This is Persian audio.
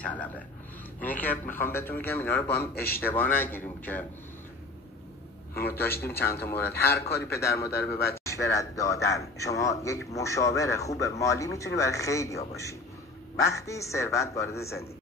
میطلبه. اینه که میخوام بهتون بگم اینا رو با هم اشتباه نگیریم که داشتیم چند تا مورد هر کاری پدر مادر به بچه برد دادن. شما یک مشاور خوب مالی میتونی برای خیلی ها باشی. وقتی ثروت وارد زندگی